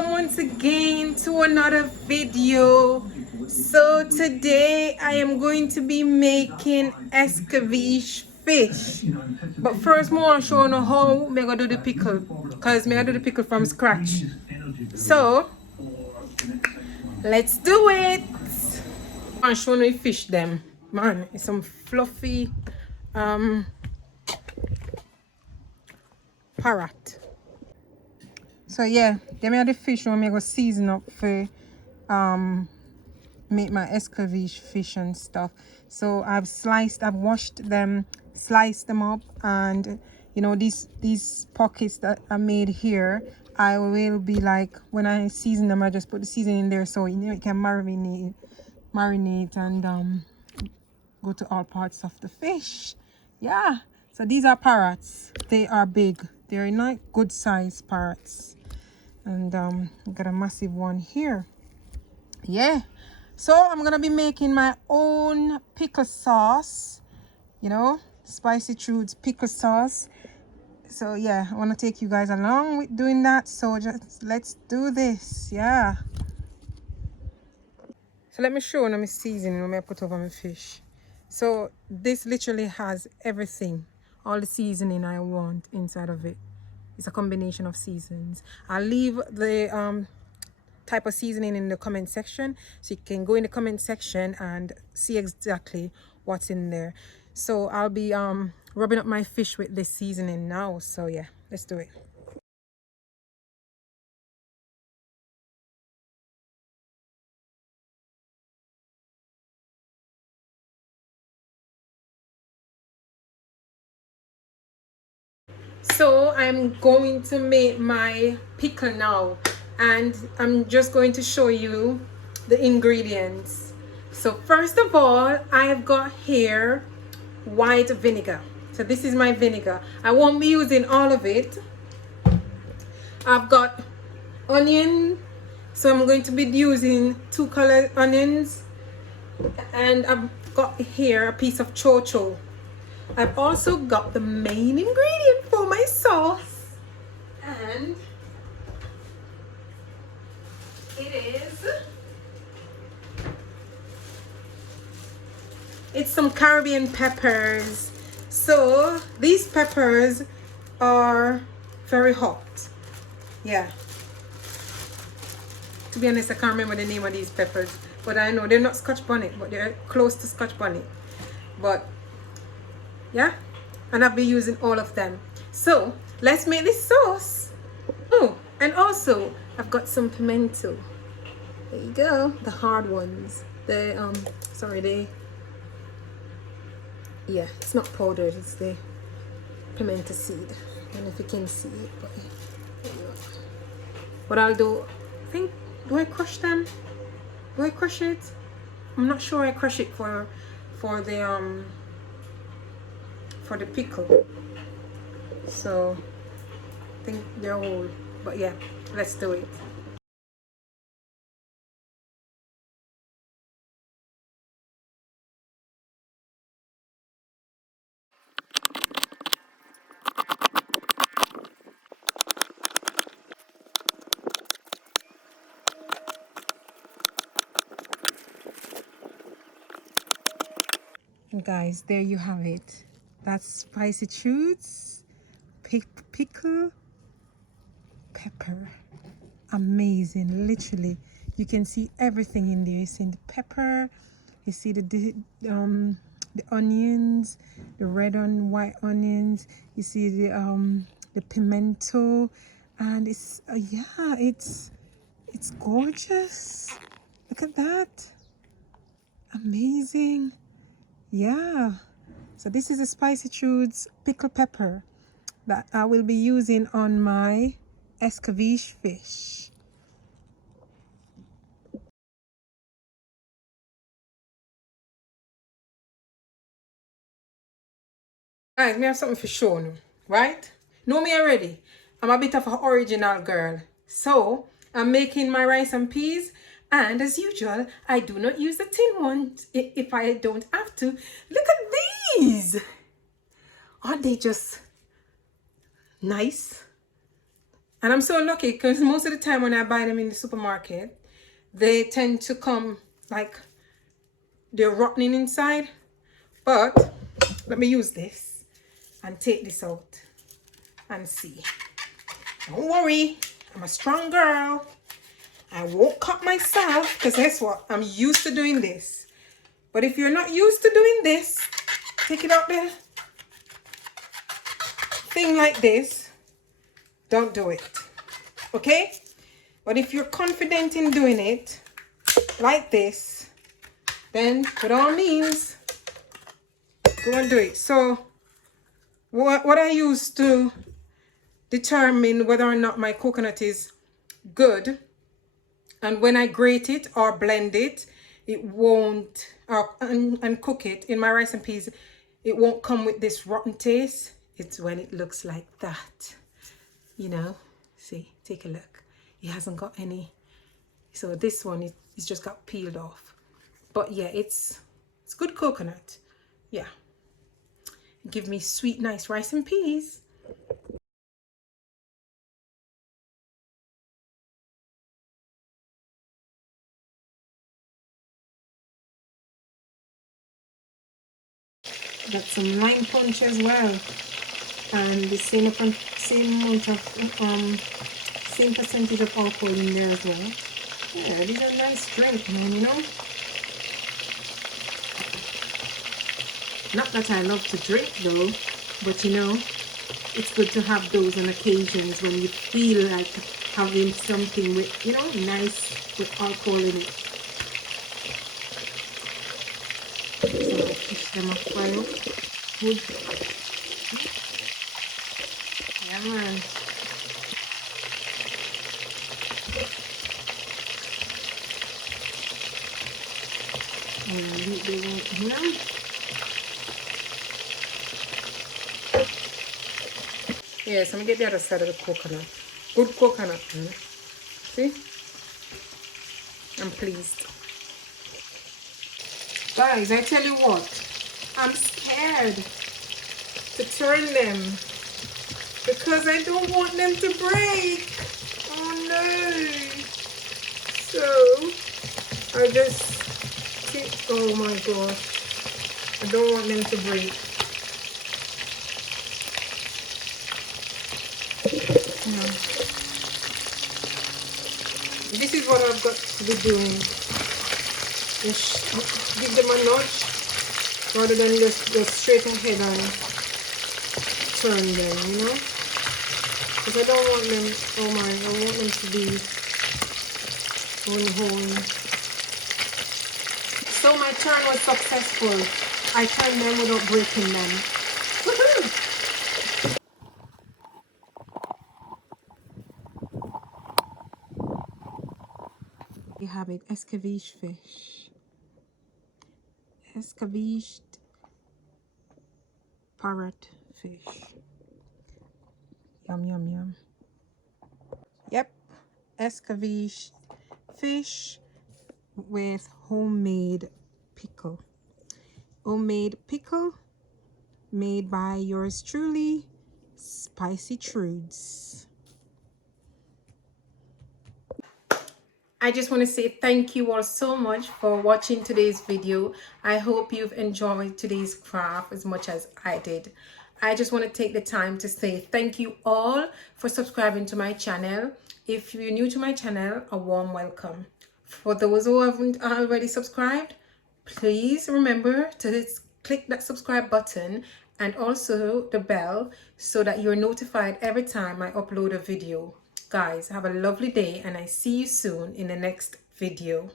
welcome once again to another video. So today I am going to be making Escaveise fish, but first I want to show you how I'm gonna do the pickle, because I'm gonna do the pickle from scratch. So let's do it. I'm showing you fish them, man. It's some fluffy parrot. So yeah, them are the fish I'm gonna season up for make my escaveche fish and stuff. So I've washed them, sliced them up, and you know, these pockets that I made here, I will be like, when I season them, I just put the seasoning in there so you know it can marinate and go to all parts of the fish. Yeah, so these are parrots. They are big. They're not good size parrots, and I got a massive one here. Yeah, so I'm gonna be making my own pickle sauce, you know, spicy Trudes pickle sauce. So yeah, I want to take you guys along with doing that, so just let's do this. Yeah, so let me show you my seasoning when I put over my fish. So this literally has everything, all the seasoning I want inside of it. It's a combination of seasons. I'll leave the type of seasoning in the comment section, so you can go in the comment section and see exactly what's in there. So I'll be rubbing up my fish with this seasoning now. So yeah, let's do it. So I'm going to make my pickle now, and I'm just going to show you the ingredients. So first of all, I've got here white vinegar. So this is my vinegar. I won't be using all of it. I've got onion, so I'm going to be using 2 colored onions, and I've got here a piece of chocho. I've also got the main ingredient for my sauce, and it's some Caribbean peppers. So these peppers are very hot. Yeah, to be honest, I can't remember the name of these peppers, but I know they're not Scotch bonnet, but they're close to Scotch bonnet. But yeah, and I'll be using all of them. So let's make this sauce. Oh, and also I've got some pimento. There you go, the hard ones. The yeah, it's not powdered, it's the pimento seed. I don't know if you can see it, but there you go. What I'll do, I think, do I crush them? Do I crush it? I'm not sure I crush it for the pickle. So I think they're whole, but yeah, let's do it. Guys, there you have it. That's spicy Trudes pickle pepper. Amazing, literally. You can see everything in there. You see the pepper, you see the onions, the red and white onions, you see the pimento, and it's yeah, it's gorgeous. Look at that. Amazing. Yeah, so this is a spicy Trudes pickle pepper that I will be using on my escaveche fish. Guys, me have something for show you, right? Know me already. I'm a bit of an original girl. So I'm making my rice and peas, and as usual, I do not use the tin ones if I don't have to. Look at these. Aren't they just nice? And I'm so lucky because most of the time when I buy them in the supermarket, they tend to come like they're rotting inside. But let me use this and take this out and see. Don't worry, I'm a strong girl. I won't cut myself because guess what? I'm used to doing this. But if you're not used to doing this, take it out the thing like this. Don't do it. Okay? But if you're confident in doing it like this, then with all means, go and do it. So what I use to determine whether or not my coconut is good, and when I grate it or blend it, it won't, and cook it in my rice and peas, it won't come with this rotten taste. It's when it looks like that, you know. See, take a look. It hasn't got any. So this one it's just got peeled off. But yeah, it's good coconut. Yeah, give me sweet nice rice and peas. Got some lime punch as well, and the same amount of same percentage of alcohol in there as well. Yeah, these are nice drink, man, you know. Not that I love to drink though, but you know, it's good to have those on occasions when you feel like having something with, you know, nice with alcohol in it. So I fish them up well. Good. Yeah, man. And they won't here. Yes, I'm gonna get the other side of the coconut. Good coconut, man. See? I'm pleased. Guys, I tell you what, I'm scared to turn them because I don't want them to break. Oh no. So, I just keep, oh my gosh. I don't want them to break. Yeah. This is what I've got to be doing. Just give them a nudge rather than just go straight ahead and turn them, you know? Because I don't want them, oh my, I want them to be going home. So my turn was successful. I turned them without breaking them. Woohoo! You have it, Escaveise fish. Escaveise parrot fish. Yum, yum, yum. Yep, Escaveise fish with homemade pickle. Homemade pickle made by yours truly, Spicy Trudes. I just want to say thank you all so much for watching today's video. I hope you've enjoyed today's craft as much as I did. I just want to take the time to say thank you all for subscribing to my channel. If you're new to my channel, a warm welcome. For those who haven't already subscribed, please remember to click that subscribe button and also the bell so that you're notified every time I upload a video. Guys, have a lovely day and I see you soon in the next video.